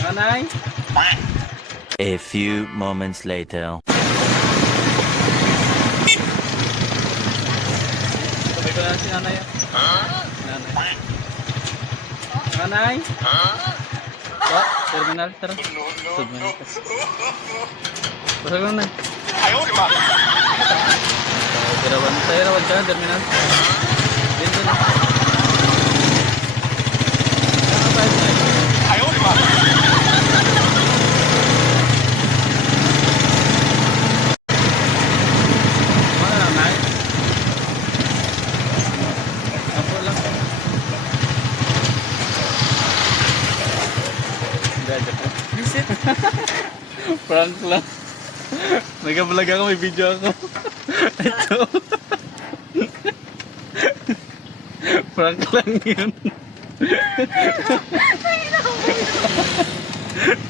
Nanay? A few moments later. Sabi ko na si nanay. Nanay. Nanay? Oh, terminal, tara. Terminal. Pasok lang na. Tirawan ka, terminal. Dito na. Mana nanay? Apo lang. Hindi, joke lang. Visit. Prank lang. Nag-vlog ako, may video ako. Ito. Prank lang yun.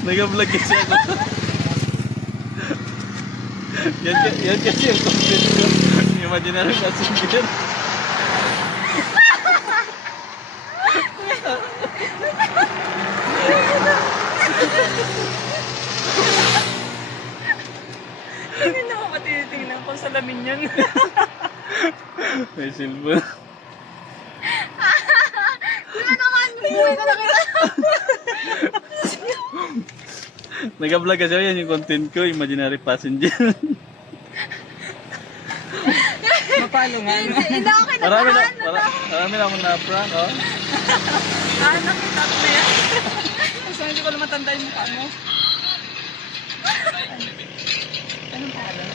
Nag-vlog kasi ako. Yan kasi yung content ko. Imaginary passenger. Hindi na ako matinitingnan ko sa lamin yan. May silver. Wala naman, buhay ko na kita. Nag-vlog kasi ako, yan yung content ko. Imaginary passenger. Mapalo nga. Hindi ako Marami kinatahan. na akong na-prank, oh. Nakita ko na yan. So, hindi ko na matanda yung mukha mo. Anong pangalan?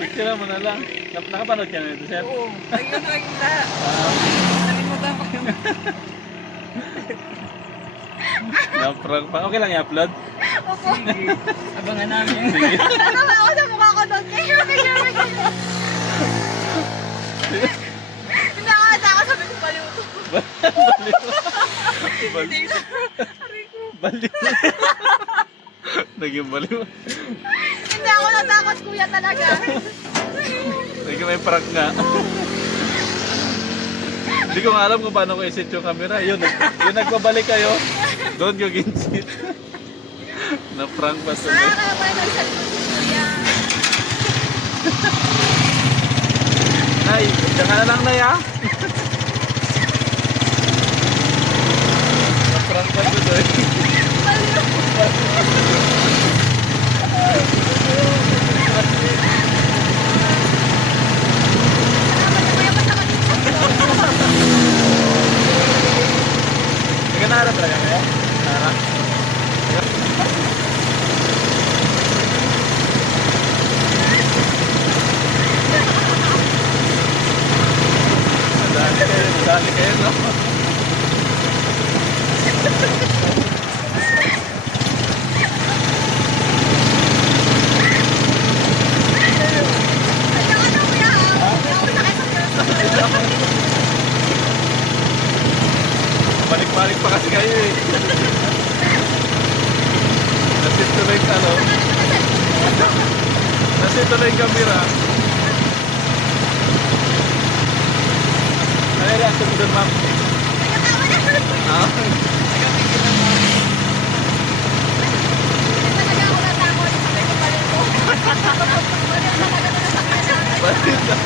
Picture mo na lang. Nakapanood ka na ito, sir? Oo. Ayun, nakikita. Nalimutan ko yun. Na-prank pa. Okay lang i-upload? Sige. Abangan namin. Natawa ako sa mukha ko doon. Hindi ako natakot, sabi ko baliw to. Baliw. Baliw. Naging baliw. Hindi ako natakot, kuya talaga. Naging may prank nga. Hindi ko nga alam kung paano ko i-set yung camera. Yun nagbabalik kayo. Doon ko ginsit. Na-prank pa sa Kaya pa yung nagsalita si kuya. Nay, diyan ka na lang, Nay, ha? Na-prank pa sa doon. Naganaharap talaga kayo? Harap? Dali kayo, no? Balik-balik pa kasi kayo eh. Nasit tuloy yung ano. Nasit tuloy yung camera. Ano yung reaction mo doon, ma'am? Ah? Talaga ako natakot, sabi ko baliw to. Baliw talaga na sa kanya. Balik na.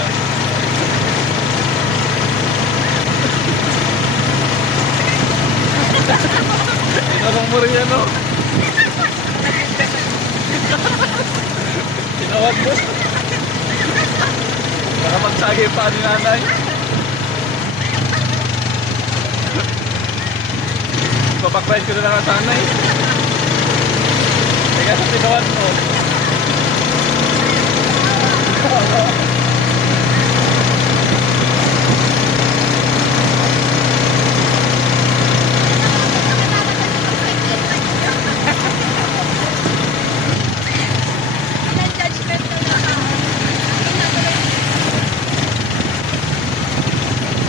Tinanong mo rin yan, no? Tinawag mo. Baka magsagi pa ni nanay. Papakride ko na lang ang sanay. Teka sa tinawag mo.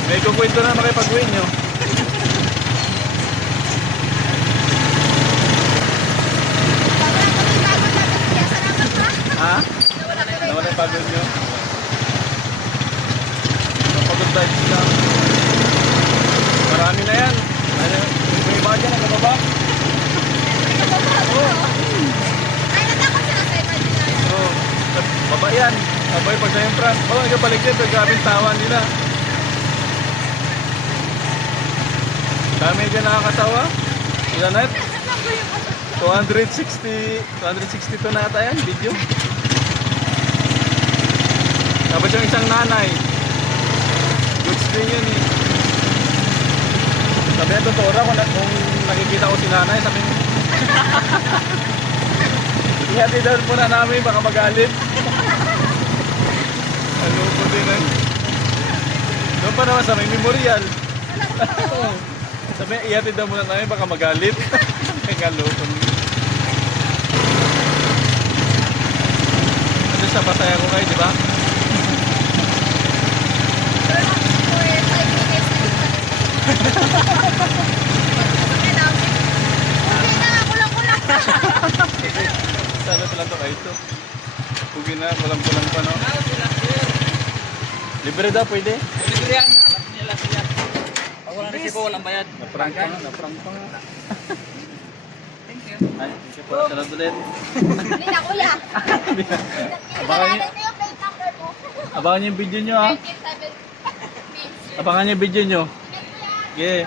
May kukwento na makipag-win nyo. Ha? Nawala yung pagod nyo? Napagod vibes lang. Marami nagabalik din, pero grabe yung tawa nila. Dami dyan nakakatawa. Ilan na? 262 na ata yan, video. Tapos yung isang nanay. Goods din yun eh. Sabi na totoo ra, kung nakikita ko si nanay, sabi niya, ihatidan muna namin, baka magalit. Ano po din eh. Doon pa naman sa may memorial. Sabi niya, ihatidan muna namin, baka magalit. Nagaloto niya. Kasi sa pasaya ko kayo, di ba? Pero ako eh, 5 minutes na yung pagkasakay namin. Uwi na, kulang-kulang pa. Sana sila to kayo ito. Pugi na, kulang-kulang pa no. Libre daw, pwede? Libre yan. Alam nila sila. Pag walang resibo, walang bayad. Naprank pa nga, naprank pa nga. Thank you. Ay, thank you po. Salamat ulit. Hindi na, kuya. Abangan niyo, Ilalagay ko yung plate number mo. abangan niyo yung video nyo ha. 1970. Abangan niyo yung video nyo. Sige, kuya. Okay.